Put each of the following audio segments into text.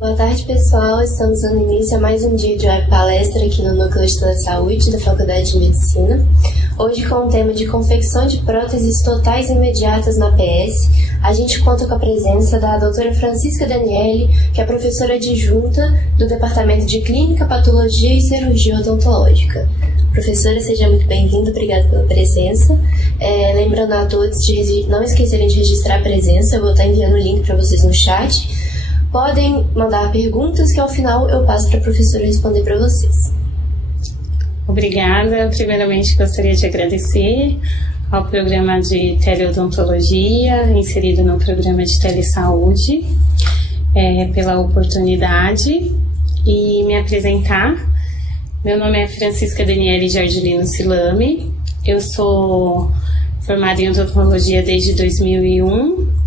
Boa tarde, pessoal. Estamos dando início a mais um dia de web palestra aqui no Núcleo de Saúde da Faculdade de Medicina. Hoje, com o tema de confecção de próteses totais e imediatas na PS, a gente conta com a presença da doutora Francisca Daniele, que é professora adjunta do Departamento de Clínica, Patologia e Cirurgia Odontológica. Professora, seja muito bem-vinda, obrigada pela presença. Lembrando a todos de não esquecerem de registrar a presença, eu vou estar enviando o link para vocês no chat. Podem mandar perguntas que ao final eu passo para a professora responder para vocês. Obrigada. Primeiramente, gostaria de agradecer ao programa de teleodontologia, inserido no programa de telesaúde, pela oportunidade e me apresentar. Meu nome é Francisca Daniele Jardilino Silame, eu sou formada em odontologia desde 2001,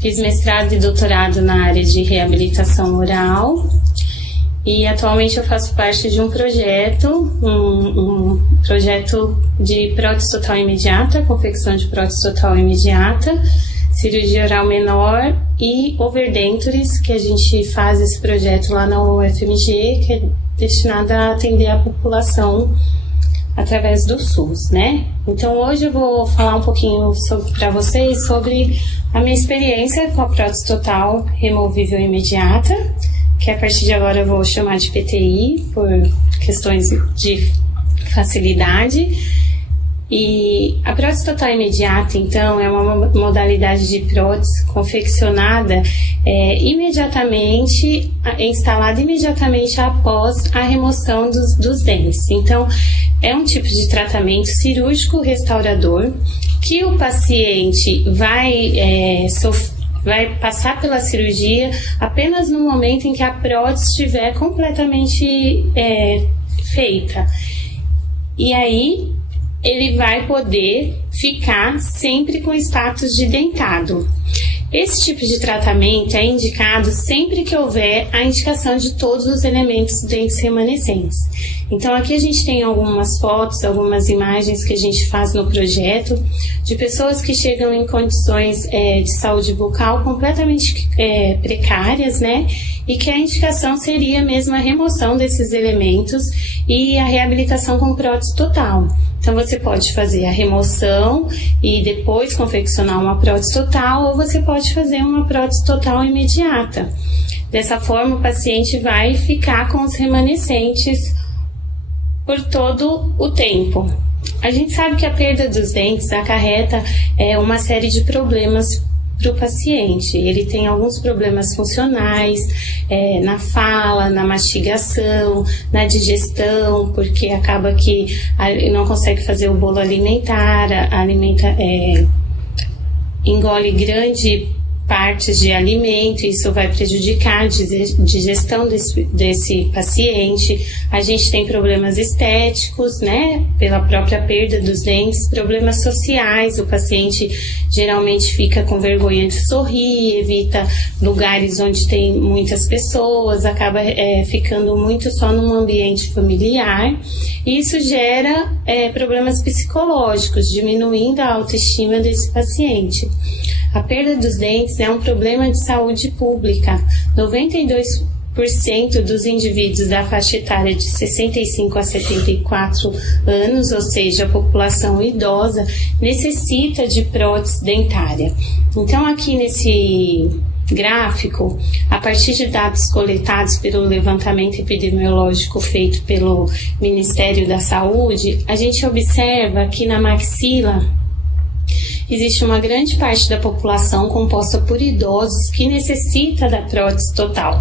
fiz mestrado e doutorado na área de reabilitação oral e atualmente eu faço parte de um projeto, um projeto de prótese total imediata, confecção de prótese total imediata, cirurgia oral menor e overdentures, que a gente faz esse projeto lá na UFMG, que é destinada a atender a população através do SUS, né? Então hoje eu vou falar um pouquinho para vocês sobre a minha experiência com a prótese total removível imediata, que a partir de agora eu vou chamar de PTI, por questões de facilidade. E a prótese total imediata, então, é uma modalidade de prótese confeccionada imediatamente, instalada imediatamente após a remoção dos dentes. Então, é um tipo de tratamento cirúrgico restaurador que o paciente vai passar pela cirurgia apenas no momento em que a prótese estiver completamente feita. E aí, ele vai poder ficar sempre com status de dentado. Esse tipo de tratamento é indicado sempre que houver a indicação de todos os elementos dos dentes remanescentes. Então aqui a gente tem algumas fotos, algumas imagens que a gente faz no projeto de pessoas que chegam em condições de saúde bucal completamente precárias, né? E que a indicação seria mesmo a remoção desses elementos e a reabilitação com prótese total. Então você pode fazer a remoção e depois confeccionar uma prótese total, ou você pode fazer uma prótese total imediata. Dessa forma o paciente vai ficar com os remanescentes por todo o tempo. A gente sabe que a perda dos dentes acarreta uma série de problemas para o paciente. Ele tem alguns problemas funcionais, na fala, na mastigação, na digestão, porque acaba que ele não consegue fazer o bolo alimentar, engole grande partes de alimento, isso vai prejudicar a digestão desse paciente. A gente tem problemas estéticos, né, pela própria perda dos dentes, problemas sociais, o paciente geralmente fica com vergonha de sorrir, evita lugares onde tem muitas pessoas, acaba ficando muito só num ambiente familiar, e isso gera problemas psicológicos, diminuindo a autoestima desse paciente. A perda dos dentes é um problema de saúde pública. 92% dos indivíduos da faixa etária de 65 a 74 anos, ou seja, a população idosa, necessita de prótese dentária. Então, aqui nesse gráfico, a partir de dados coletados pelo levantamento epidemiológico feito pelo Ministério da Saúde, a gente observa que na maxila existe uma grande parte da população composta por idosos que necessita da prótese total,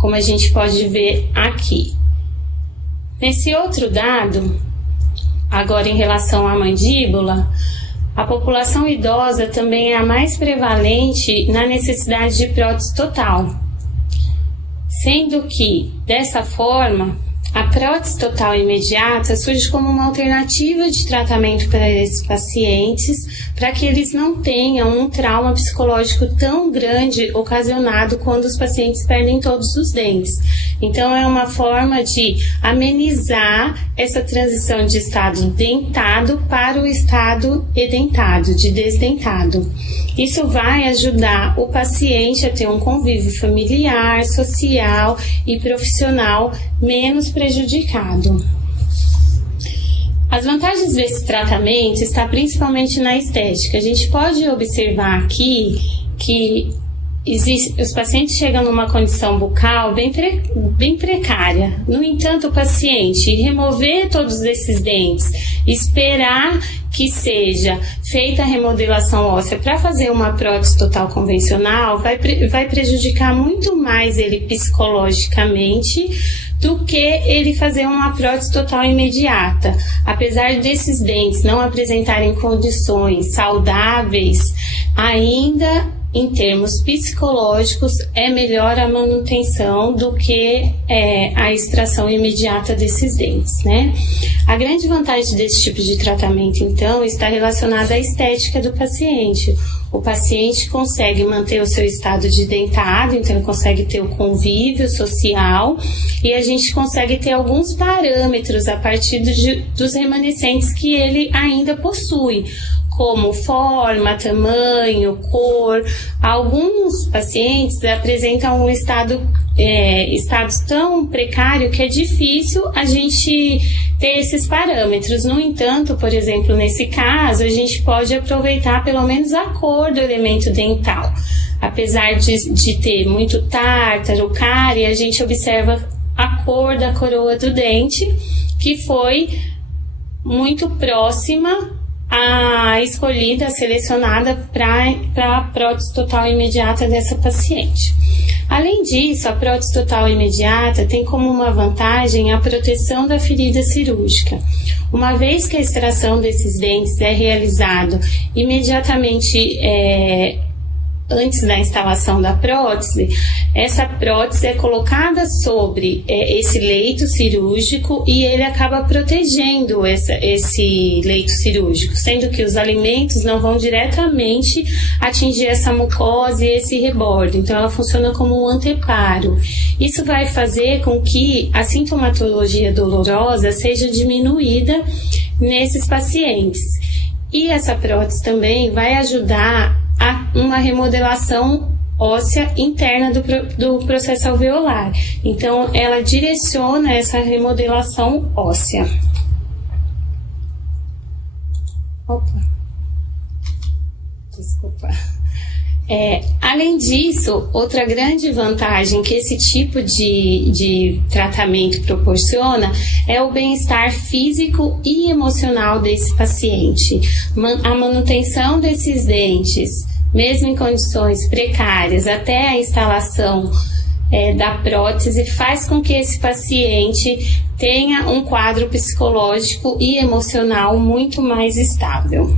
como a gente pode ver aqui. Nesse outro dado, agora em relação à mandíbula, a população idosa também é a mais prevalente na necessidade de prótese total, sendo que, dessa forma, a prótese total imediata surge como uma alternativa de tratamento para esses pacientes, para que eles não tenham um trauma psicológico tão grande ocasionado quando os pacientes perdem todos os dentes. Então, é uma forma de amenizar essa transição de estado dentado para o estado edentado, de desdentado. Isso vai ajudar o paciente a ter um convívio familiar, social e profissional menos prejudicado. As vantagens desse tratamento estão principalmente na estética. A gente pode observar aqui que os pacientes chegam numa condição bucal bem precária. No entanto, o paciente remover todos esses dentes, esperar que seja feita a remodelação óssea para fazer uma prótese total convencional, vai prejudicar muito mais ele psicologicamente do que ele fazer uma prótese total imediata. Apesar desses dentes não apresentarem condições saudáveis, ainda em termos psicológicos, é melhor a manutenção do que a extração imediata desses dentes, né? A grande vantagem desse tipo de tratamento, então, está relacionada à estética do paciente. O paciente consegue manter o seu estado de dentado, então ele consegue ter o convívio social e a gente consegue ter alguns parâmetros a partir dos remanescentes que ele ainda possui, como forma, tamanho, cor. Alguns pacientes apresentam um estado tão precário que é difícil a gente ter esses parâmetros. No entanto, por exemplo, nesse caso, a gente pode aproveitar pelo menos a cor do elemento dental. Apesar de ter muito tártaro, cárie, a gente observa a cor da coroa do dente, que foi muito próxima a escolhida, selecionada para a prótese total imediata dessa paciente. Além disso, a prótese total imediata tem como uma vantagem a proteção da ferida cirúrgica. Uma vez que a extração desses dentes é realizado imediatamente antes da instalação da prótese, essa prótese é colocada sobre esse leito cirúrgico e ele acaba protegendo esse leito cirúrgico, sendo que os alimentos não vão diretamente atingir essa mucosa e esse rebordo, então ela funciona como um anteparo. Isso vai fazer com que a sintomatologia dolorosa seja diminuída nesses pacientes. E essa prótese também vai ajudar a uma remodelação óssea interna do processo alveolar. Então, ela direciona essa remodelação óssea. Desculpa. Além disso, outra grande vantagem que esse tipo de tratamento proporciona é o bem-estar físico e emocional desse paciente. A manutenção desses dentes, mesmo em condições precárias, até a instalação da prótese, faz com que esse paciente tenha um quadro psicológico e emocional muito mais estável.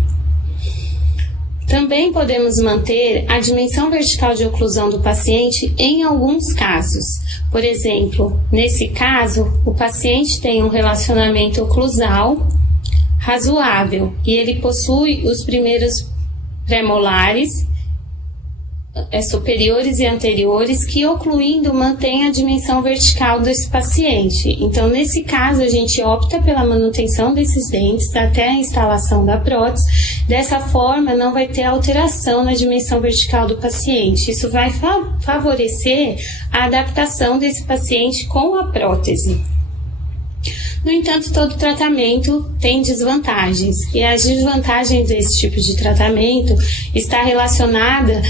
Também podemos manter a dimensão vertical de oclusão do paciente em alguns casos. Por exemplo, nesse caso, o paciente tem um relacionamento oclusal razoável e ele possui os primeiros premolares superiores e anteriores que, ocluindo, mantém a dimensão vertical desse paciente. Então, nesse caso, a gente opta pela manutenção desses dentes até a instalação da prótese. Dessa forma, não vai ter alteração na dimensão vertical do paciente. Isso vai favorecer a adaptação desse paciente com a prótese. No entanto, todo tratamento tem desvantagens, e as desvantagens desse tipo de tratamento está relacionada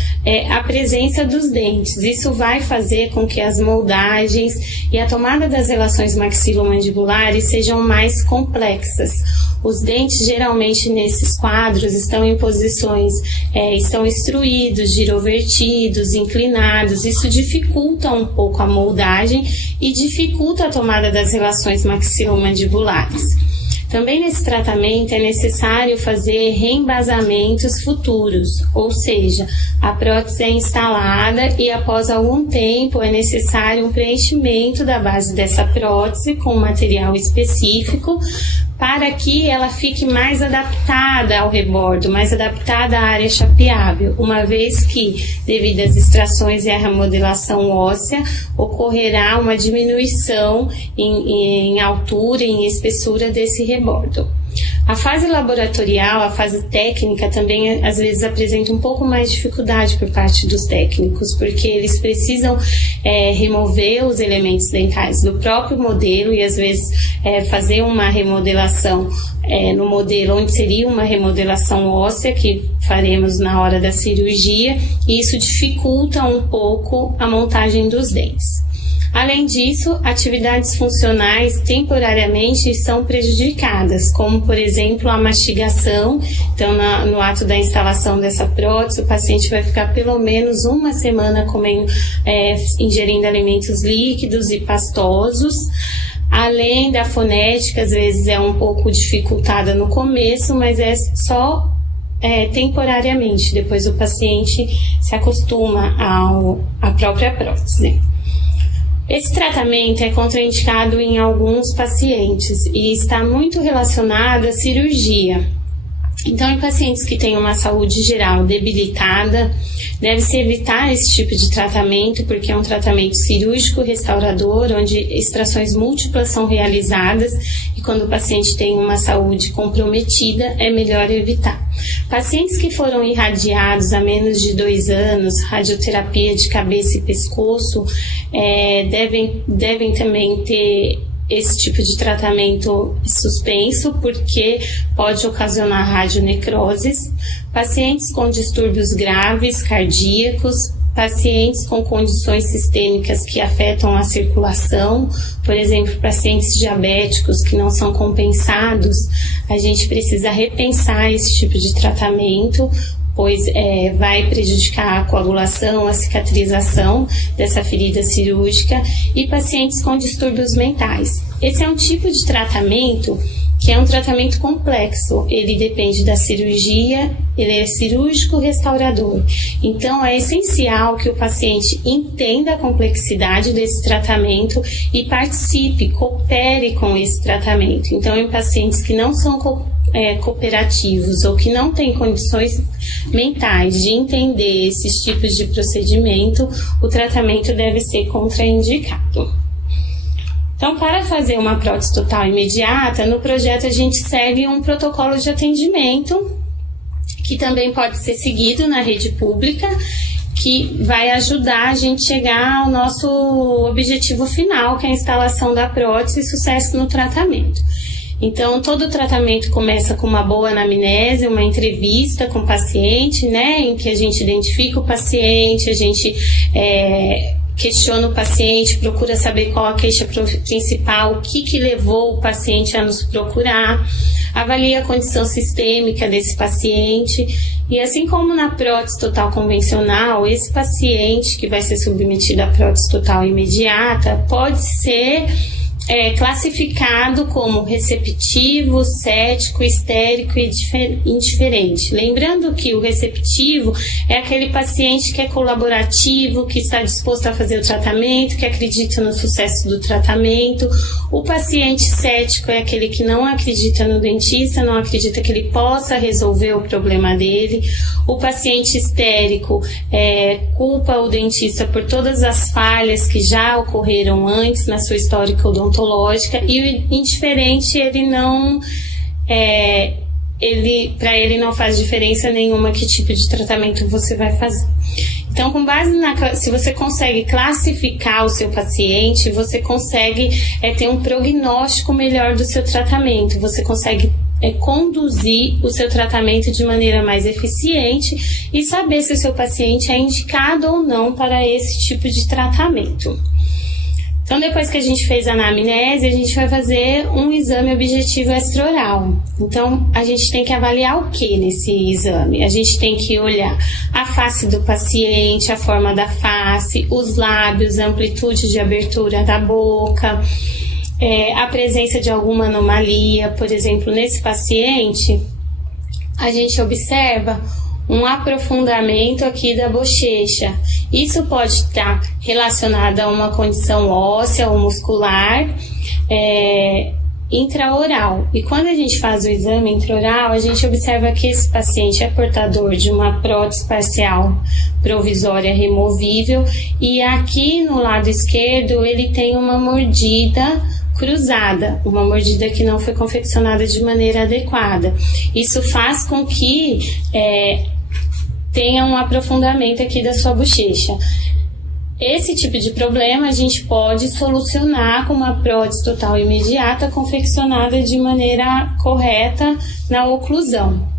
à presença dos dentes. Isso vai fazer com que as moldagens e a tomada das relações maxilomandibulares sejam mais complexas. Os dentes, geralmente, nesses quadros, estão em posições, estão instruídos, girovertidos, inclinados. Isso dificulta um pouco a moldagem e dificulta a tomada das relações maxilomandibulares. Também nesse tratamento é necessário fazer reembasamentos futuros, ou seja, a prótese é instalada e após algum tempo é necessário um preenchimento da base dessa prótese com material específico para que ela fique mais adaptada ao rebordo, mais adaptada à área chapeável, uma vez que, devido às extrações e à remodelação óssea, ocorrerá uma diminuição em altura e em espessura desse rebordo. A fase laboratorial, a fase técnica também às vezes apresenta um pouco mais de dificuldade por parte dos técnicos, porque eles precisam remover os elementos dentais do próprio modelo e às vezes fazer uma remodelação no modelo onde seria uma remodelação óssea que faremos na hora da cirurgia, e isso dificulta um pouco a montagem dos dentes. Além disso, atividades funcionais temporariamente são prejudicadas, como, por exemplo, a mastigação. Então, no ato da instalação dessa prótese, o paciente vai ficar pelo menos uma semana ingerindo alimentos líquidos e pastosos. Além da fonética, às vezes é um pouco dificultada no começo, mas é só temporariamente. Depois o paciente se acostuma à própria prótese. Esse tratamento é contraindicado em alguns pacientes e está muito relacionado à cirurgia. Então, em pacientes que têm uma saúde geral debilitada, deve-se evitar esse tipo de tratamento, porque é um tratamento cirúrgico restaurador, onde extrações múltiplas são realizadas, e quando o paciente tem uma saúde comprometida, é melhor evitar. Pacientes que foram irradiados há menos de 2 anos, radioterapia de cabeça e pescoço, devem também ter esse tipo de tratamento suspenso, porque pode ocasionar radionecroses. Pacientes com distúrbios graves cardíacos, pacientes com condições sistêmicas que afetam a circulação, por exemplo, pacientes diabéticos que não são compensados, a gente precisa repensar esse tipo de tratamento, pois vai prejudicar a coagulação, a cicatrização dessa ferida cirúrgica, e pacientes com distúrbios mentais. Esse é um tipo de tratamento que é um tratamento complexo, ele depende da cirurgia, ele é cirúrgico restaurador. Então, é essencial que o paciente entenda a complexidade desse tratamento e participe, coopere com esse tratamento. Então, em pacientes que não são cooperativos ou que não têm condições mentais de entender esses tipos de procedimento, o tratamento deve ser contraindicado. Então, para fazer uma prótese total imediata, no projeto a gente segue um protocolo de atendimento, que também pode ser seguido na rede pública, que vai ajudar a gente chegar ao nosso objetivo final, que é a instalação da prótese e sucesso no tratamento. Então, todo o tratamento começa com uma boa anamnese, uma entrevista com o paciente, né, em que a gente identifica o paciente, a gente questiona o paciente, procura saber qual a queixa principal, o que levou o paciente a nos procurar, avalia a condição sistêmica desse paciente, e assim como na prótese total convencional, esse paciente que vai ser submetido à prótese total imediata pode ser classificado como receptivo, cético, histérico e indiferente. Lembrando que o receptivo é aquele paciente que é colaborativo, que está disposto a fazer o tratamento, que acredita no sucesso do tratamento. O paciente cético é aquele que não acredita no dentista, não acredita que ele possa resolver o problema dele. O paciente histérico culpa o dentista por todas as falhas que já ocorreram antes na sua história odontológica, e o indiferente, para ele não faz diferença nenhuma que tipo de tratamento você vai fazer. Então, com base se você consegue classificar o seu paciente, você consegue ter um prognóstico melhor do seu tratamento, você consegue conduzir o seu tratamento de maneira mais eficiente e saber se o seu paciente é indicado ou não para esse tipo de tratamento. Então, depois que a gente fez a anamnese, a gente vai fazer um exame objetivo extra-oral. Então, a gente tem que avaliar o que nesse exame? A gente tem que olhar a face do paciente, a forma da face, os lábios, a amplitude de abertura da boca, a presença de alguma anomalia. Por exemplo, nesse paciente, a gente observa um aprofundamento aqui da bochecha. Isso pode estar relacionado a uma condição óssea ou muscular, intraoral. E quando a gente faz o exame intraoral, a gente observa que esse paciente é portador de uma prótese parcial provisória removível, e aqui no lado esquerdo ele tem uma mordida cruzada, uma mordida que não foi confeccionada de maneira adequada. Isso faz com que tenha um aprofundamento aqui da sua bochecha. Esse tipo de problema a gente pode solucionar com uma prótese total imediata confeccionada de maneira correta na oclusão.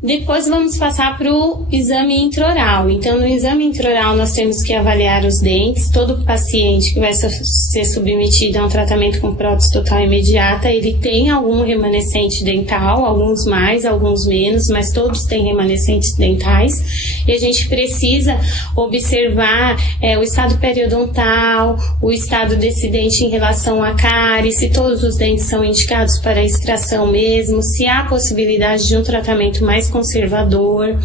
Depois vamos passar para o exame intraoral. Então, no exame intraoral nós temos que avaliar os dentes. Todo paciente que vai ser submetido a um tratamento com prótese total imediata, ele tem algum remanescente dental, alguns mais, alguns menos, mas todos têm remanescentes dentais. E a gente precisa observar o estado periodontal, o estado desse dente em relação à cárie, se todos os dentes são indicados para extração mesmo, se há possibilidade de um tratamento mais conservador.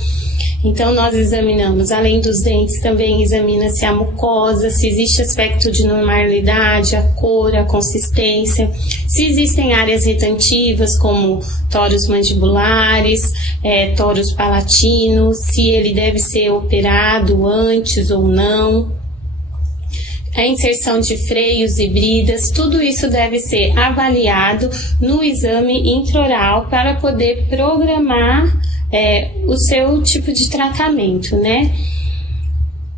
Então nós examinamos, além dos dentes, também examina-se a mucosa, se existe aspecto de normalidade, a cor, a consistência, se existem áreas retentivas como toros mandibulares, toros palatinos, se ele deve ser operado antes ou não. A inserção de freios e bridas, tudo isso deve ser avaliado no exame intraoral para poder programar o seu tipo de tratamento, né?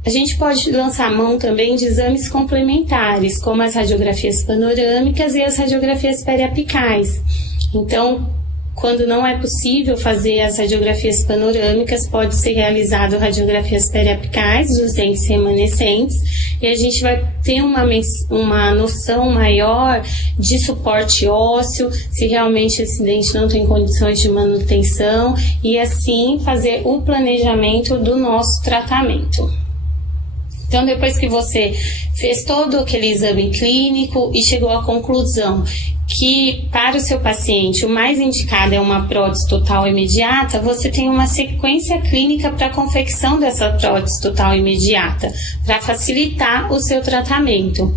A gente pode lançar mão também de exames complementares, como as radiografias panorâmicas e as radiografias periapicais. Então, quando não é possível fazer as radiografias panorâmicas, pode ser realizado radiografias periapicais dos dentes remanescentes, e a gente vai ter uma noção maior de suporte ósseo, se realmente esse dente não tem condições de manutenção, e assim fazer o planejamento do nosso tratamento. Então, depois que você fez todo aquele exame clínico e chegou à conclusão que para o seu paciente o mais indicado é uma prótese total imediata, você tem uma sequência clínica para a confecção dessa prótese total imediata, para facilitar o seu tratamento.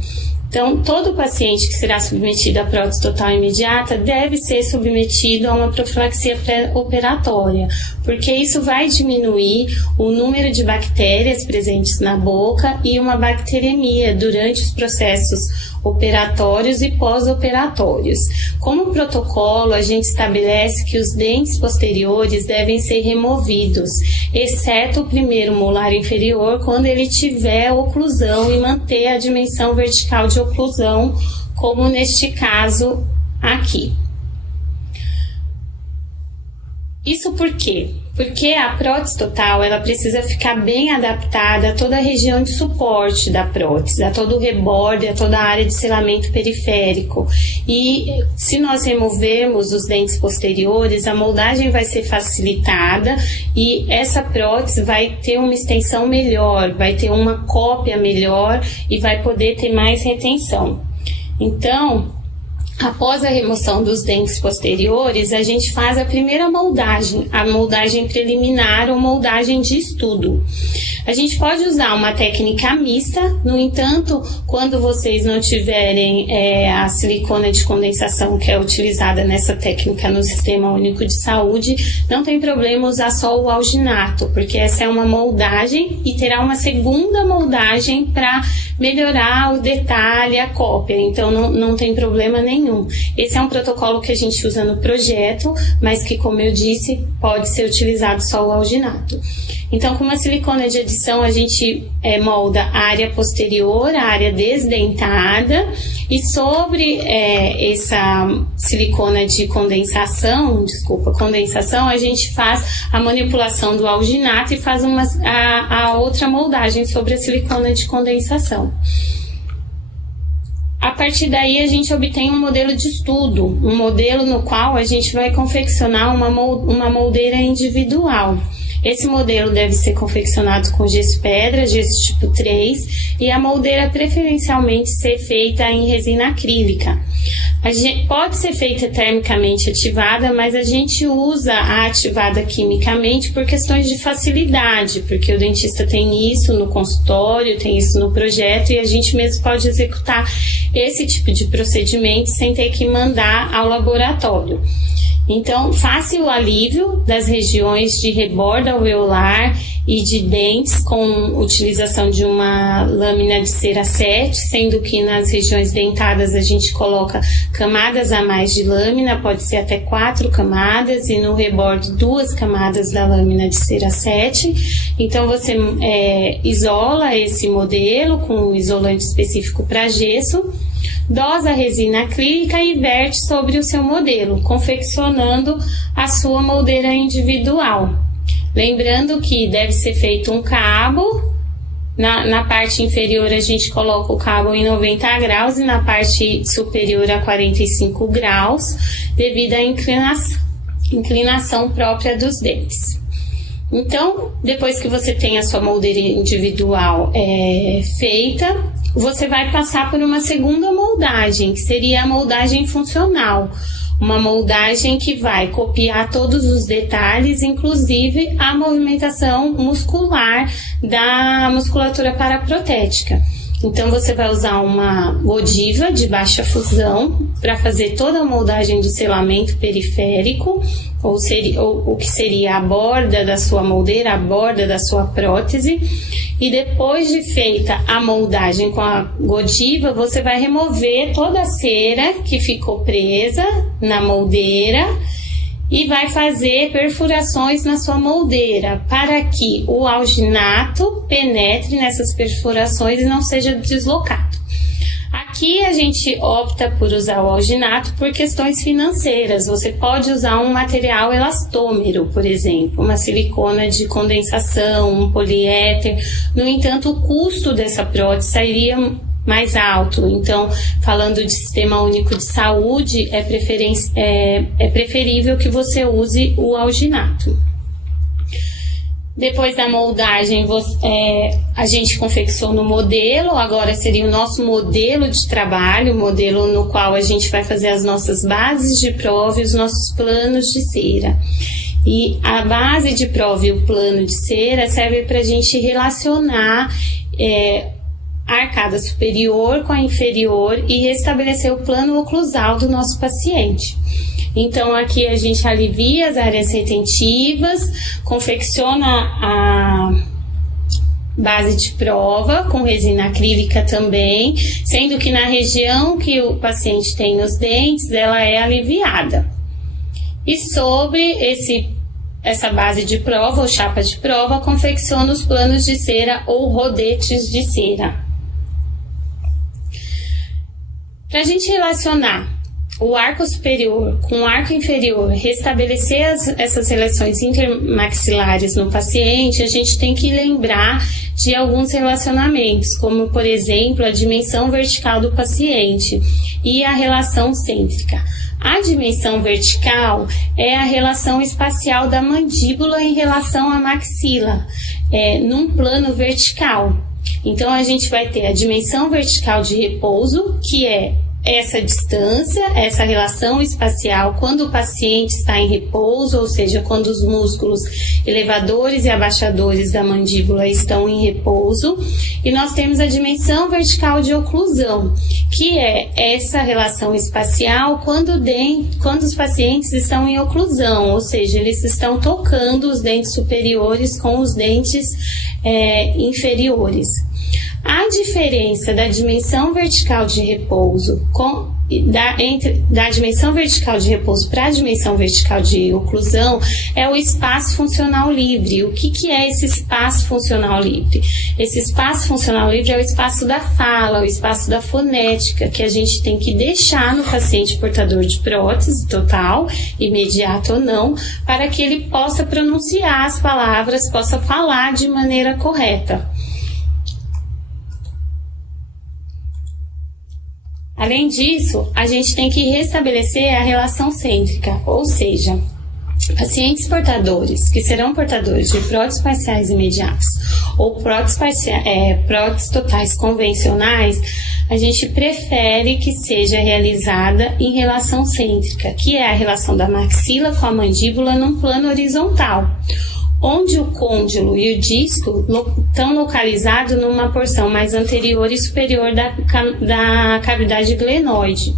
Então, todo paciente que será submetido à prótese total imediata deve ser submetido a uma profilaxia pré-operatória, porque isso vai diminuir o número de bactérias presentes na boca e uma bacteremia durante os processos operatórios e pós-operatórios. Como protocolo, a gente estabelece que os dentes posteriores devem ser removidos, exceto o primeiro molar inferior, quando ele tiver oclusão, e manter a dimensão vertical de oclusão, como neste caso aqui. Isso por quê? Porque a prótese total, ela precisa ficar bem adaptada a toda a região de suporte da prótese, a todo o reborde, a toda a área de selamento periférico. E se nós removermos os dentes posteriores, a moldagem vai ser facilitada e essa prótese vai ter uma extensão melhor, vai ter uma cópia melhor e vai poder ter mais retenção. Então, após a remoção dos dentes posteriores, a gente faz a primeira moldagem, a moldagem preliminar ou moldagem de estudo. A gente pode usar uma técnica mista, no entanto, quando vocês não tiverem a silicona de condensação que é utilizada nessa técnica no Sistema Único de Saúde, não tem problema usar só o alginato, porque essa é uma moldagem e terá uma segunda moldagem para melhorar o detalhe, a cópia, então não tem problema nenhum. Esse é um protocolo que a gente usa no projeto, mas que, como eu disse, pode ser utilizado só o alginato. Então, com uma silicona de adição, a gente molda a área posterior, a área desdentada, e sobre essa silicona de condensação, a gente faz a manipulação do alginato e faz a outra moldagem sobre a silicona de condensação. A partir daí, a gente obtém um modelo de estudo, um modelo no qual a gente vai confeccionar uma moldeira individual. Esse modelo deve ser confeccionado com gesso pedra, gesso tipo 3, e a moldeira preferencialmente ser feita em resina acrílica. Pode ser feita termicamente ativada, mas a gente usa a ativada quimicamente por questões de facilidade, porque o dentista tem isso no consultório, tem isso no projeto, e a gente mesmo pode executar esse tipo de procedimento sem ter que mandar ao laboratório. Então, fácil alívio das regiões de rebordo alveolar e de dentes com utilização de uma lâmina de cera 7, sendo que nas regiões dentadas a gente coloca camadas a mais de lâmina, pode ser até 4 camadas, e no rebordo 2 camadas da lâmina de cera 7. Então, você isola esse modelo com um isolante específico para gesso, dosa a resina acrílica e verte sobre o seu modelo, confeccionando a sua moldeira individual. Lembrando que deve ser feito um cabo, na parte inferior a gente coloca o cabo em 90 graus e na parte superior a 45 graus, devido à inclinação própria dos dentes. Então, depois que você tem a sua moldeira individual feita, você vai passar por uma segunda moldagem, que seria a moldagem funcional. Uma moldagem que vai copiar todos os detalhes, inclusive a movimentação muscular da musculatura paraprotética. Então, você vai usar uma Godiva de baixa fusão para fazer toda a moldagem do selamento periférico, ou o que seria a borda da sua moldeira, a borda da sua prótese. E depois de feita a moldagem com a Godiva, você vai remover toda a cera que ficou presa na moldeira e vai fazer perfurações na sua moldeira para que o alginato penetre nessas perfurações e não seja deslocado. Aqui a gente opta por usar o alginato por questões financeiras. Você pode usar um material elastômero, por exemplo, uma silicona de condensação, um poliéter. No entanto, o custo dessa prótese sairia mais alto. Então, falando de Sistema Único de Saúde, é preferível que você use o alginato. Depois da moldagem, a gente confecciona o modelo. Agora seria o nosso modelo de trabalho, o modelo no qual a gente vai fazer as nossas bases de prova e os nossos planos de cera. E a base de prova e o plano de cera serve para a gente relacionar a arcada superior com a inferior e restabelecer o plano oclusal do nosso paciente. Então, aqui a gente alivia as áreas retentivas, confecciona a base de prova com resina acrílica também, sendo que na região que o paciente tem os dentes, ela é aliviada. E sobre essa base de prova ou chapa de prova, confecciona os planos de cera ou rodetes de cera. Para a gente relacionar o arco superior com o arco inferior, restabelecer essas relações intermaxilares no paciente, a gente tem que lembrar de alguns relacionamentos, como, por exemplo, a dimensão vertical do paciente e a relação cêntrica. A dimensão vertical é a relação espacial da mandíbula em relação à maxila, num plano vertical. Então, a gente vai ter a dimensão vertical de repouso, que é essa distância, essa relação espacial quando o paciente está em repouso, ou seja, quando os músculos elevadores e abaixadores da mandíbula estão em repouso. E nós temos a dimensão vertical de oclusão, que é essa relação espacial quando os pacientes estão em oclusão, ou seja, eles estão tocando os dentes superiores com os dentes inferiores. A diferença da dimensão vertical de repouso da dimensão vertical de repouso para a dimensão vertical de oclusão é o espaço funcional livre. O que é esse espaço funcional livre? Esse espaço funcional livre é o espaço da fala, o espaço da fonética, que a gente tem que deixar no paciente portador de prótese total, imediata ou não, para que ele possa pronunciar as palavras, possa falar de maneira correta. Além disso, a gente tem que restabelecer a relação cêntrica, ou seja, pacientes portadores que serão portadores de próteses parciais imediatas ou próteses totais convencionais, a gente prefere que seja realizada em relação cêntrica, que é a relação da maxila com a mandíbula num plano horizontal. onde o côndilo e o disco estão localizados numa porção mais anterior e superior da cavidade glenoide,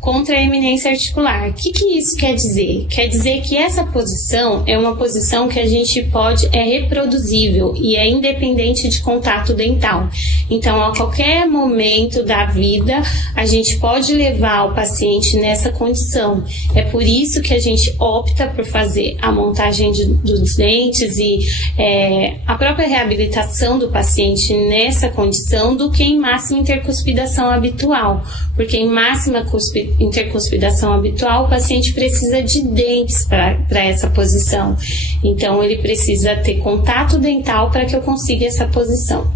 contra a eminência articular. O que isso quer dizer? Quer dizer que essa posição é uma posição que a gente é reproduzível e é independente de contato dental. Então, a qualquer momento da vida, a gente pode levar o paciente nessa condição. É por isso que a gente opta por fazer a montagem dos dentes e a própria reabilitação do paciente nessa condição do que em máxima intercuspidação habitual, porque em máxima intercuspidação habitual, o paciente precisa de dentes para essa posição. Então, ele precisa ter contato dental para que eu consiga essa posição.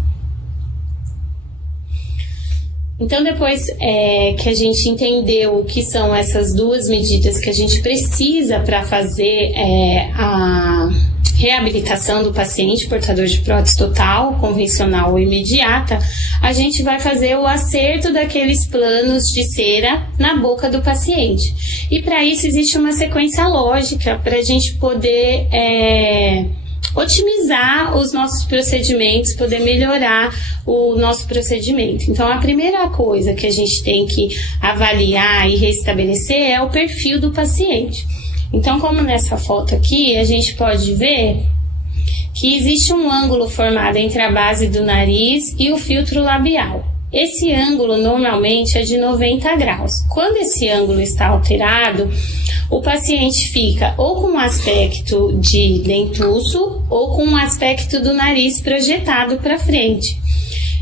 Então, depois que a gente entendeu o que são essas duas medidas que a gente precisa para fazer a reabilitação do paciente portador de prótese total, convencional ou imediata, a gente vai fazer o acerto daqueles planos de cera na boca do paciente. E para isso existe uma sequência lógica para a gente poder otimizar os nossos procedimentos, poder melhorar o nosso procedimento. Então, a primeira coisa que a gente tem que avaliar e restabelecer é o perfil do paciente. Então, como nessa foto aqui, a gente pode ver que existe um ângulo formado entre a base do nariz e o filtro labial. Esse ângulo normalmente é de 90 graus. Quando esse ângulo está alterado, o paciente fica ou com um aspecto de dentuço ou com um aspecto do nariz projetado para frente.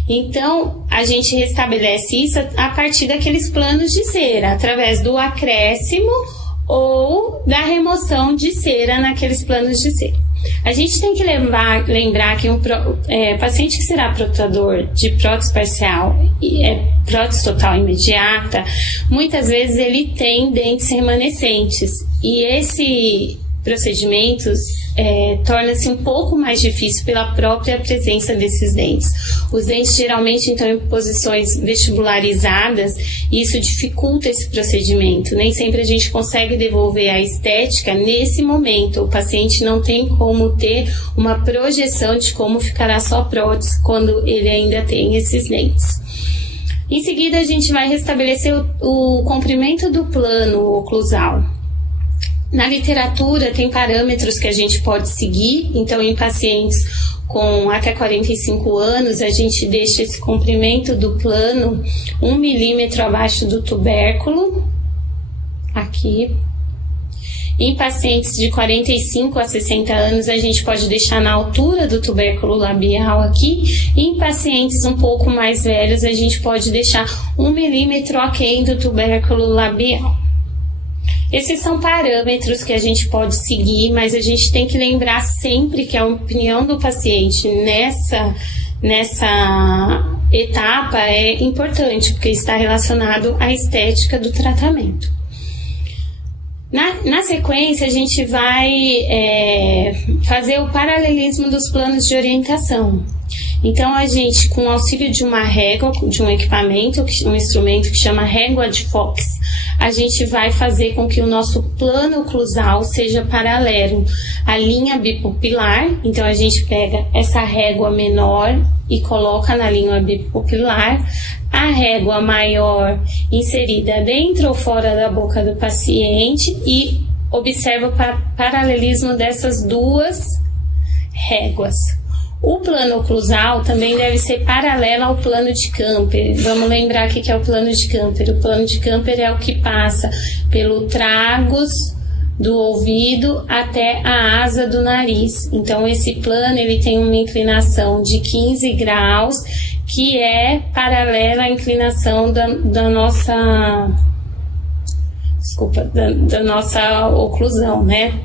Então, a gente restabelece isso a partir daqueles planos de cera, através do acréscimo ou da remoção de cera naqueles planos de cera. A gente tem que lembrar que paciente que será portador de prótese parcial e prótese total imediata, muitas vezes ele tem dentes remanescentes e esse procedimento torna-se um pouco mais difícil pela própria presença desses dentes. Os dentes geralmente estão em posições vestibularizadas e isso dificulta esse procedimento. Nem sempre a gente consegue devolver a estética nesse momento. O paciente não tem como ter uma projeção de como ficará sua prótese quando ele ainda tem esses dentes. Em seguida, a gente vai restabelecer o comprimento do plano oclusal. Na literatura tem parâmetros que a gente pode seguir, então em pacientes com até 45 anos a gente deixa esse comprimento do plano 1 milímetro abaixo do tubérculo, aqui. Em pacientes de 45 a 60 anos a gente pode deixar na altura do tubérculo labial aqui, e em pacientes um pouco mais velhos a gente pode deixar 1 milímetro aquém do tubérculo labial. Esses são parâmetros que a gente pode seguir, mas a gente tem que lembrar sempre que a opinião do paciente nessa etapa é importante, porque está relacionado à estética do tratamento. Na sequência, a gente vai fazer o paralelismo dos planos de orientação. Então, a gente, com o auxílio de uma régua, de um equipamento, um instrumento que chama régua de Fox, a gente vai fazer com que o nosso plano oclusal seja paralelo à linha bipupilar. Então, a gente pega essa régua menor e coloca na linha bipupilar, a régua maior inserida dentro ou fora da boca do paciente e observa o paralelismo dessas duas réguas. O plano oclusal também deve ser paralelo ao plano de Camper. Vamos lembrar o que é o plano de Camper. O plano de Camper é o que passa pelo tragus do ouvido até a asa do nariz. Então, esse plano ele tem uma inclinação de 15 graus, que é paralela à inclinação da nossa oclusão, né?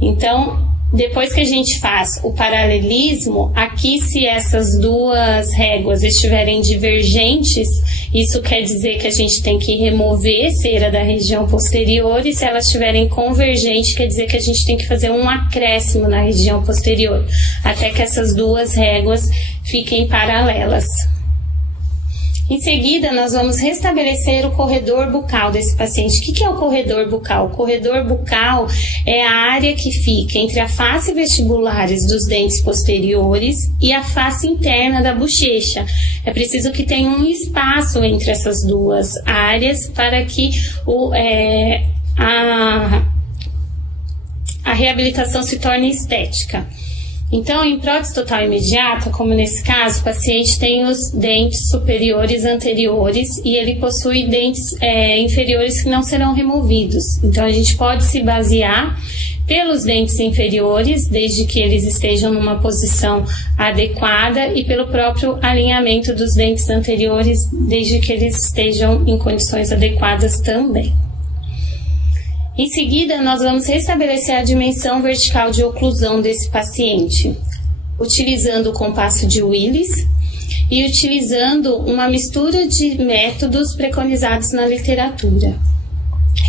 Então, depois que a gente faz o paralelismo, aqui se essas duas réguas estiverem divergentes, isso quer dizer que a gente tem que remover cera da região posterior, e se elas estiverem convergentes, quer dizer que a gente tem que fazer um acréscimo na região posterior, até que essas duas réguas fiquem paralelas. Em seguida, nós vamos restabelecer o corredor bucal desse paciente. O que é o corredor bucal? O corredor bucal é a área que fica entre a face vestibulares dos dentes posteriores e a face interna da bochecha. É preciso que tenha um espaço entre essas duas áreas para que a reabilitação se torne estética. Então, em prótese total imediata, como nesse caso, o paciente tem os dentes superiores anteriores e ele possui dentes inferiores que não serão removidos. Então, a gente pode se basear pelos dentes inferiores, desde que eles estejam numa posição adequada, e pelo próprio alinhamento dos dentes anteriores, desde que eles estejam em condições adequadas também. Em seguida, nós vamos restabelecer a dimensão vertical de oclusão desse paciente, utilizando o compasso de Willis e utilizando uma mistura de métodos preconizados na literatura.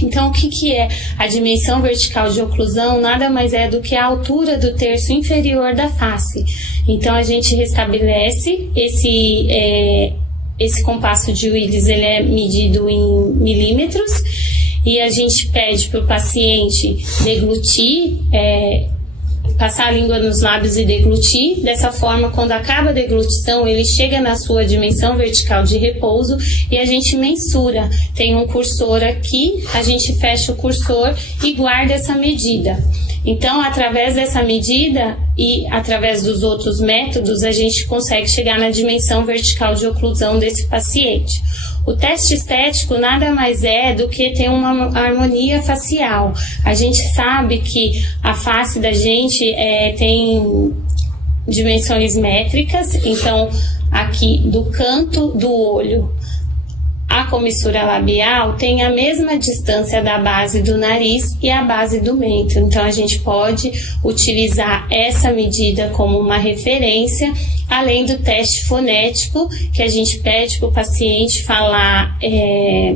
Então, o que é a dimensão vertical de oclusão? Nada mais é do que a altura do terço inferior da face. Então, a gente restabelece esse compasso de Willis, ele é medido em milímetros, e a gente pede para o paciente deglutir, passar a língua nos lábios e deglutir. Dessa forma, quando acaba a deglutição, ele chega na sua dimensão vertical de repouso e a gente mensura. Tem um cursor aqui, a gente fecha o cursor e guarda essa medida. Então, através dessa medida e através dos outros métodos, a gente consegue chegar na dimensão vertical de oclusão desse paciente. O teste estético nada mais é do que ter uma harmonia facial. A gente sabe que a face da gente tem dimensões métricas, então aqui do canto do olho a comissura labial tem a mesma distância da base do nariz e a base do mento. Então, a gente pode utilizar essa medida como uma referência, além do teste fonético, que a gente pede para o paciente falar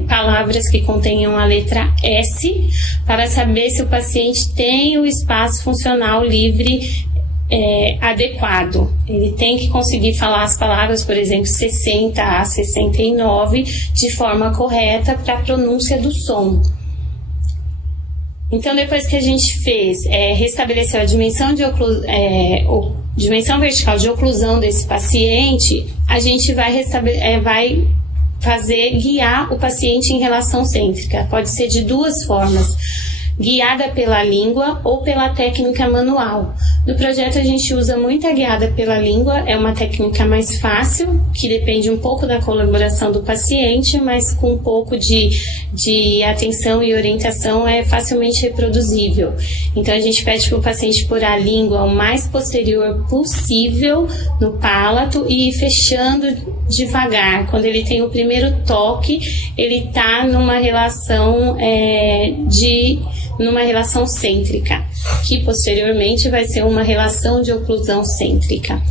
palavras que contenham a letra S, para saber se o paciente tem o espaço funcional livre adequado. Ele tem que conseguir falar as palavras, por exemplo, 60 a 69 de forma correta para a pronúncia do som. Então, depois que a gente restabeleceu a dimensão dimensão vertical de oclusão desse paciente, a gente vai guiar o paciente em relação cêntrica. Pode ser de duas formas: guiada pela língua ou pela técnica manual. No projeto a gente usa muito a guiada pela língua, é uma técnica mais fácil, que depende um pouco da colaboração do paciente, mas com um pouco de atenção e orientação é facilmente reproduzível. Então a gente pede para o paciente pôr a língua o mais posterior possível no palato e ir fechando devagar. Quando ele tem o primeiro toque, ele está numa relação cêntrica, que posteriormente vai ser uma relação de oclusão cêntrica.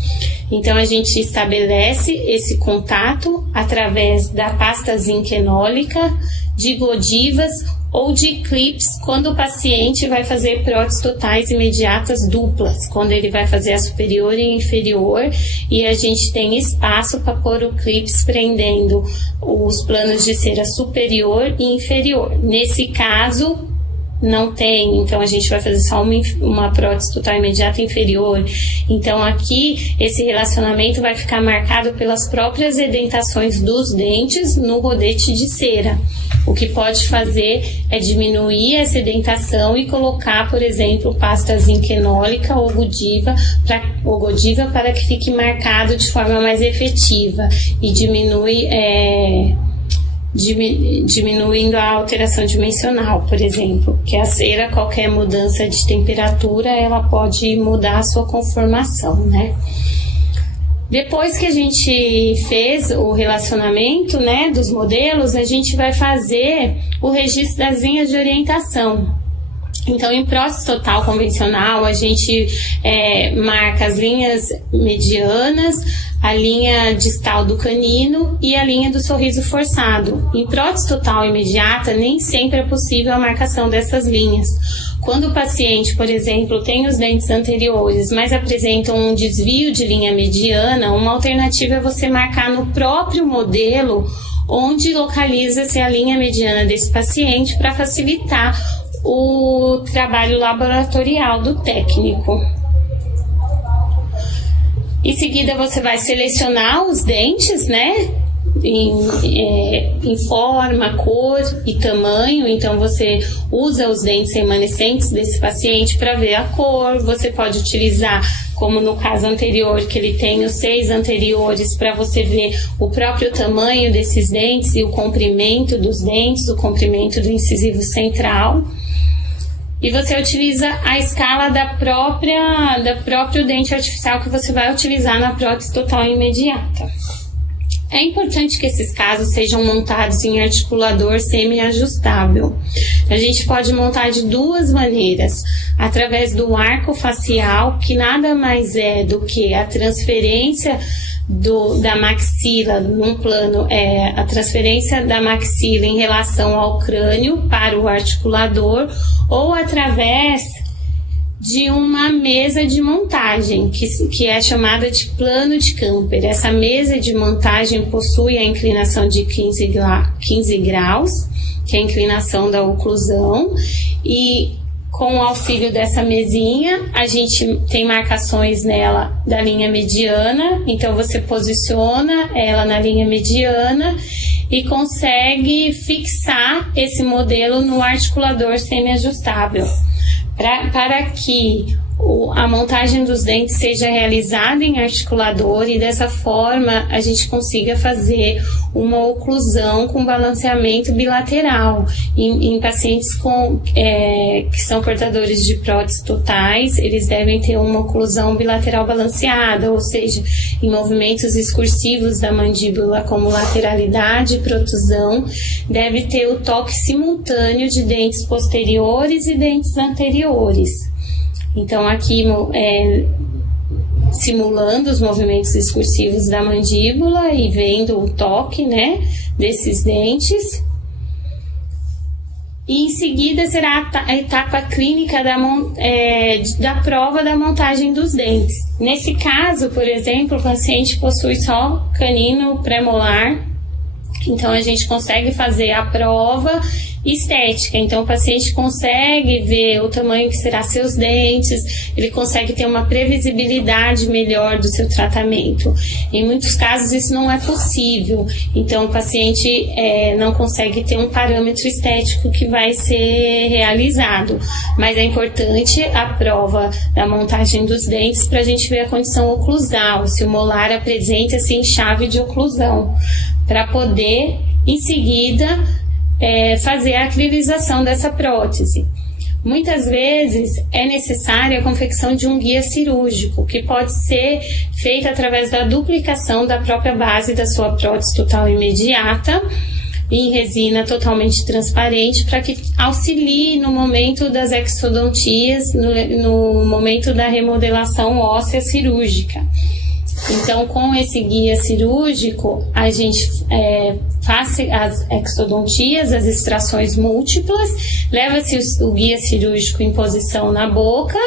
Então, a gente estabelece esse contato através da pasta zinquenólica, de Godivas ou de clips, quando o paciente vai fazer próteses totais imediatas duplas, quando ele vai fazer a superior e inferior, e a gente tem espaço para pôr o clips prendendo os planos de cera superior e inferior. Nesse caso, não tem, então a gente vai fazer só uma prótese total imediata inferior. Então aqui esse relacionamento vai ficar marcado pelas próprias edentações dos dentes no rodete de cera. O que pode fazer é diminuir essa edentação e colocar, por exemplo, pasta zinquenólica ou Godiva para que fique marcado de forma mais efetiva e diminuindo a alteração dimensional, por exemplo, que a cera, qualquer mudança de temperatura, ela pode mudar a sua conformação, né? Depois que a gente fez o relacionamento, né, dos modelos, a gente vai fazer o registro das linhas de orientação. Então, em prótese total convencional, a gente marca as linhas medianas, a linha distal do canino e a linha do sorriso forçado. Em prótese total imediata, nem sempre é possível a marcação dessas linhas. Quando o paciente, por exemplo, tem os dentes anteriores, mas apresentam um desvio de linha mediana, uma alternativa é você marcar no próprio modelo onde localiza-se a linha mediana desse paciente para facilitar o trabalho laboratorial do técnico. Em seguida, você vai selecionar os dentes, né? Em forma, cor e tamanho. Então, você usa os dentes remanescentes desse paciente para ver a cor. Você pode utilizar, como no caso anterior, que ele tem os 6 anteriores, para você ver o próprio tamanho desses dentes e o comprimento dos dentes, o comprimento do incisivo central. E você utiliza a escala da próprio dente artificial que você vai utilizar na prótese total imediata. É importante que esses casos sejam montados em articulador semi-ajustável. A gente pode montar de 2 maneiras, através do arco facial, que nada mais é do que a transferência da maxila num plano, a transferência da maxila em relação ao crânio para o articulador, ou através de uma mesa de montagem, que é chamada de plano de Camper. Essa mesa de montagem possui a inclinação de 15 graus, que é a inclinação da oclusão, e com o auxílio dessa mesinha, a gente tem marcações nela da linha mediana, então você posiciona ela na linha mediana e consegue fixar esse modelo no articulador semi-ajustável. Para que a montagem dos dentes seja realizada em articulador e dessa forma a gente consiga fazer uma oclusão com balanceamento bilateral. Em pacientes que são portadores de próteses totais, eles devem ter uma oclusão bilateral balanceada, ou seja, em movimentos excursivos da mandíbula como lateralidade e protusão, deve ter o toque simultâneo de dentes posteriores e dentes anteriores. Então, aqui, simulando os movimentos excursivos da mandíbula e vendo o toque, né, desses dentes. E em seguida será a etapa clínica da prova da montagem dos dentes. Nesse caso, por exemplo, o paciente possui só canino premolar, então a gente consegue fazer a prova estética, então o paciente consegue ver o tamanho que será seus dentes, ele consegue ter uma previsibilidade melhor do seu tratamento. Em muitos casos isso não é possível, então o paciente não consegue ter um parâmetro estético que vai ser realizado, mas é importante a prova da montagem dos dentes para a gente ver a condição oclusal, se o molar apresenta-se em chave de oclusão, para poder em seguida fazer a acrilização dessa prótese. Muitas vezes é necessária a confecção de um guia cirúrgico, que pode ser feita através da duplicação da própria base da sua prótese total imediata, em resina totalmente transparente, para que auxilie no momento das exodontias, no momento da remodelação óssea cirúrgica. Então, com esse guia cirúrgico, a gente faz as exodontias, as extrações múltiplas, leva-se o guia cirúrgico em posição na boca,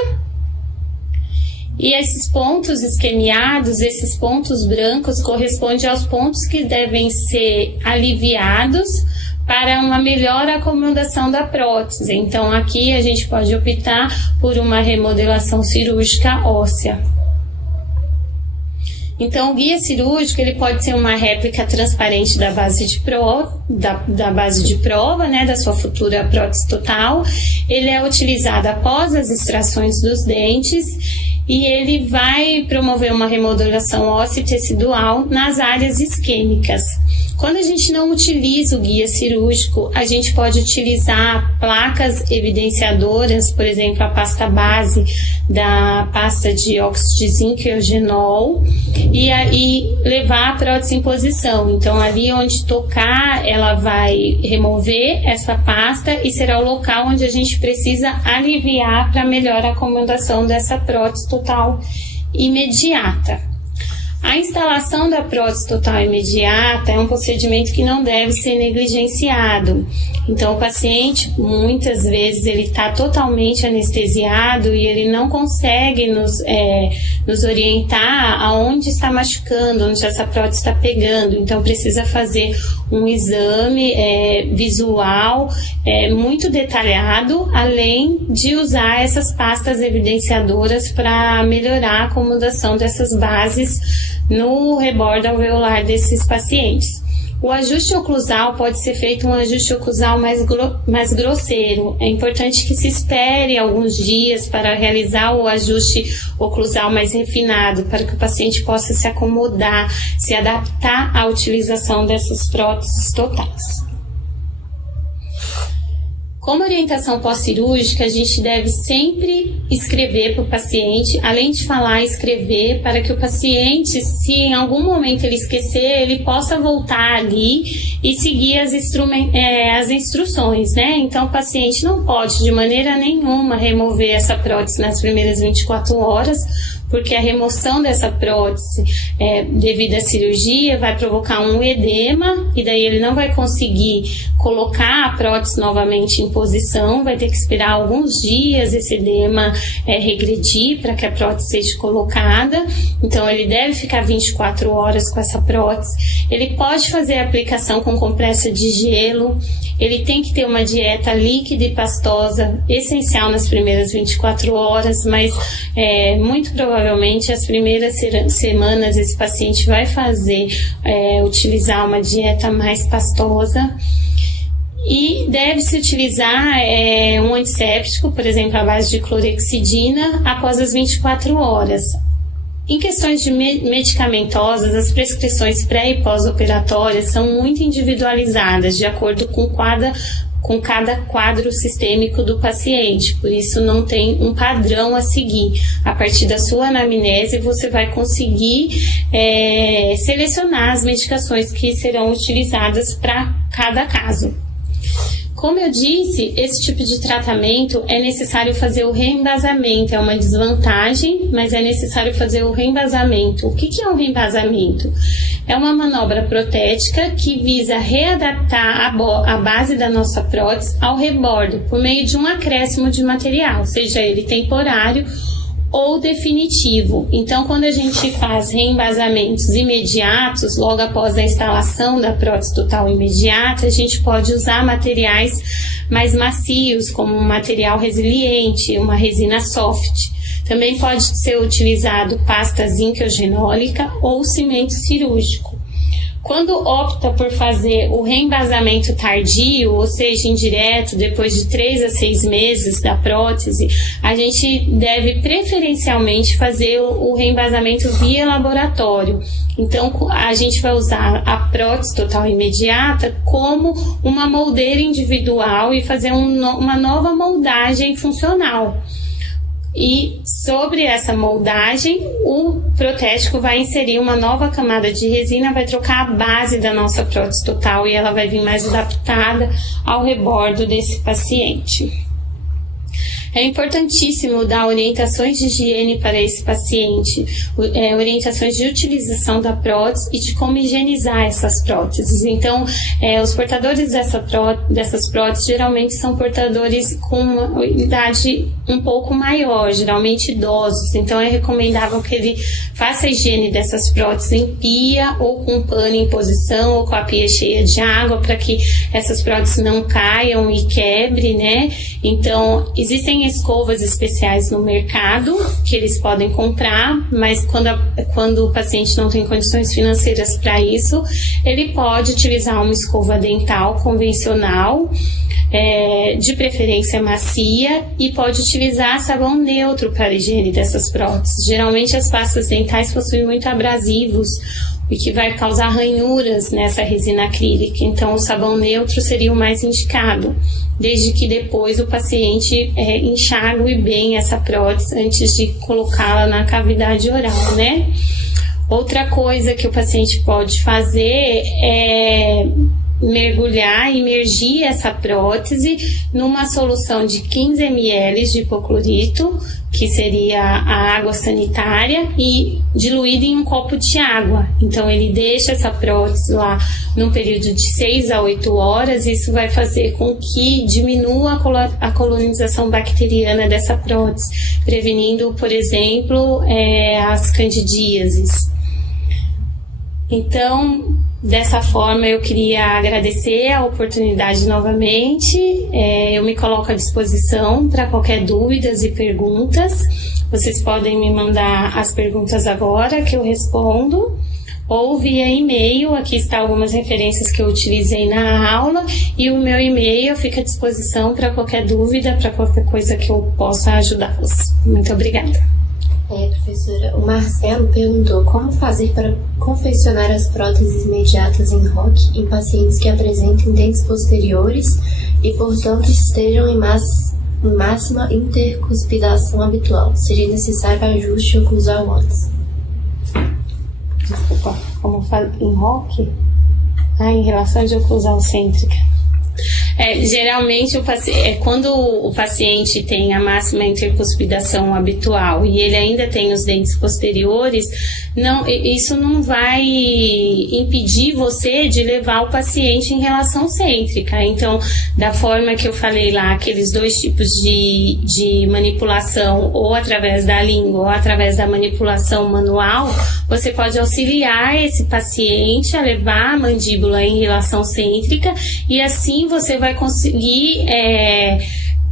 e esses pontos esquemiados, esses pontos brancos, correspondem aos pontos que devem ser aliviados para uma melhor acomodação da prótese. Então, aqui a gente pode optar por uma remodelação cirúrgica óssea. Então, o guia cirúrgico ele pode ser uma réplica transparente da base de prova, né, da sua futura prótese total. Ele é utilizado após as extrações dos dentes e ele vai promover uma remodelação óssea e tecidual nas áreas isquêmicas. Quando a gente não utiliza o guia cirúrgico, a gente pode utilizar placas evidenciadoras, por exemplo, a pasta base da pasta de óxido de zinco e eugenol, e aí levar a prótese em posição. Então, ali onde tocar, ela vai remover essa pasta e será o local onde a gente precisa aliviar para melhor acomodação dessa prótese total imediata. A instalação da prótese total imediata é um procedimento que não deve ser negligenciado. Então, o paciente, muitas vezes, ele está totalmente anestesiado e ele não consegue nos orientar aonde está machucando, onde essa prótese está pegando. Então, precisa fazer um exame visual muito detalhado, além de usar essas pastas evidenciadoras para melhorar a acomodação dessas bases no rebordo alveolar desses pacientes. O ajuste oclusal pode ser feito um ajuste oclusal mais grosseiro. É importante que se espere alguns dias para realizar o ajuste oclusal mais refinado, para que o paciente possa se acomodar, se adaptar à utilização dessas próteses totais. Como orientação pós-cirúrgica, a gente deve sempre escrever para o paciente, além de falar, escrever, para que o paciente, se em algum momento ele esquecer, ele possa voltar ali e seguir as instruções, né? Então, o paciente não pode, de maneira nenhuma, remover essa prótese nas primeiras 24 horas, porque a remoção dessa prótese devido à cirurgia vai provocar um edema e daí ele não vai conseguir colocar a prótese novamente em posição, vai ter que esperar alguns dias esse edema regredir para que a prótese seja colocada. Então ele deve ficar 24 horas com essa prótese. Ele pode fazer a aplicação com compressa de gelo, ele tem que ter uma dieta líquida e pastosa essencial nas primeiras 24 horas, mas muito provavelmente as primeiras semanas esse paciente vai utilizar uma dieta mais pastosa. E deve-se utilizar um antisséptico, por exemplo, à base de clorexidina, após as 24 horas. Em questões de medicamentosas, as prescrições pré- e pós-operatórias são muito individualizadas, de acordo com cada quadro sistêmico do paciente, por isso não tem um padrão a seguir. A partir da sua anamnese, você vai conseguir selecionar as medicações que serão utilizadas para cada caso. Como eu disse, esse tipo de tratamento é necessário fazer o reembasamento, é uma desvantagem, mas é necessário fazer o reembasamento. O que é um reembasamento? É uma manobra protética que visa readaptar a base da nossa prótese ao rebordo por meio de um acréscimo de material, seja ele temporário ou definitivo. Então, quando a gente faz reembasamentos imediatos, logo após a instalação da prótese total imediata, a gente pode usar materiais mais macios, como um material resiliente, uma resina soft. Também pode ser utilizado pasta zinqueogenólica ou cimento cirúrgico. Quando opta por fazer o reembasamento tardio, ou seja, indireto, depois de 3 a 6 meses da prótese, a gente deve preferencialmente fazer o reembasamento via laboratório. Então, a gente vai usar a prótese total imediata como uma moldeira individual e fazer uma nova moldagem funcional. E sobre essa moldagem, o protético vai inserir uma nova camada de resina, vai trocar a base da nossa prótese total e ela vai vir mais adaptada ao rebordo desse paciente. É importantíssimo dar orientações de higiene para esse paciente, orientações de utilização da prótese e de como higienizar essas próteses. Então, os portadores dessas próteses geralmente são portadores com uma idade um pouco maior, geralmente idosos. Então, é recomendável que ele faça a higiene dessas próteses em pia ou com um pano em posição ou com a pia cheia de água para que essas próteses não caiam e quebrem, né? Então, existem escovas especiais no mercado que eles podem comprar, mas quando o paciente não tem condições financeiras para isso, ele pode utilizar uma escova dental convencional, de preferência macia, e pode utilizar sabão neutro para a higiene dessas próteses. Geralmente as pastas dentais possuem muito abrasivos, o que vai causar ranhuras nessa resina acrílica, então o sabão neutro seria o mais indicado, desde que depois o paciente enxague bem essa prótese antes de colocá-la na cavidade oral, né? Outra coisa que o paciente pode fazer é imergir essa prótese numa solução de 15 ml de hipoclorito, que seria a água sanitária, e diluída em um copo de água. Então ele deixa essa prótese lá num período de 6 a 8 horas. Isso vai fazer com que diminua a colonização bacteriana dessa prótese, prevenindo, por exemplo, as candidíases. Então, dessa forma, eu queria agradecer a oportunidade novamente. Eu me coloco à disposição para qualquer dúvidas e perguntas. Vocês podem me mandar as perguntas agora, que eu respondo, ou via e-mail. Aqui está algumas referências que eu utilizei na aula, e o meu e-mail fica à disposição para qualquer dúvida, para qualquer coisa que eu possa ajudá-los. Muito obrigada. Professora, o Marcelo perguntou como fazer para confeccionar as próteses imediatas em ROC em pacientes que apresentem dentes posteriores e, portanto, estejam em máxima intercuspidação habitual. Seria necessário ajuste oclusal antes? Desculpa, como fazer em ROC? Em relação de oclusal cêntrica. Geralmente, quando o paciente tem a máxima intercuspidação habitual e ele ainda tem os dentes posteriores, isso não vai impedir você de levar o paciente em relação cêntrica. Então, da forma que eu falei lá, aqueles dois tipos de manipulação, ou através da língua ou através da manipulação manual, você pode auxiliar esse paciente a levar a mandíbula em relação cêntrica, e assim você vai conseguir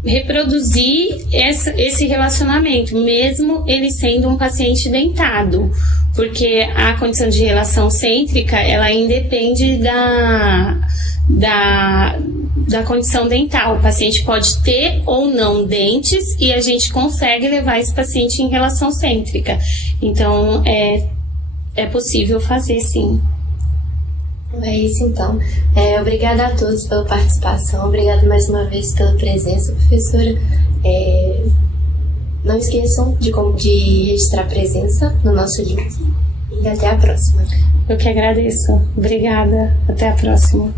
reproduzir esse relacionamento, mesmo ele sendo um paciente dentado, porque a condição de relação cêntrica, ela independe da condição dental. O paciente pode ter ou não dentes, e a gente consegue levar esse paciente em relação cêntrica. Então, é possível fazer, sim. É isso, então. Obrigada a todos pela participação. Obrigada mais uma vez pela presença, professora. Não esqueçam de registrar presença no nosso link. E até a próxima. Eu que agradeço. Obrigada. Até a próxima.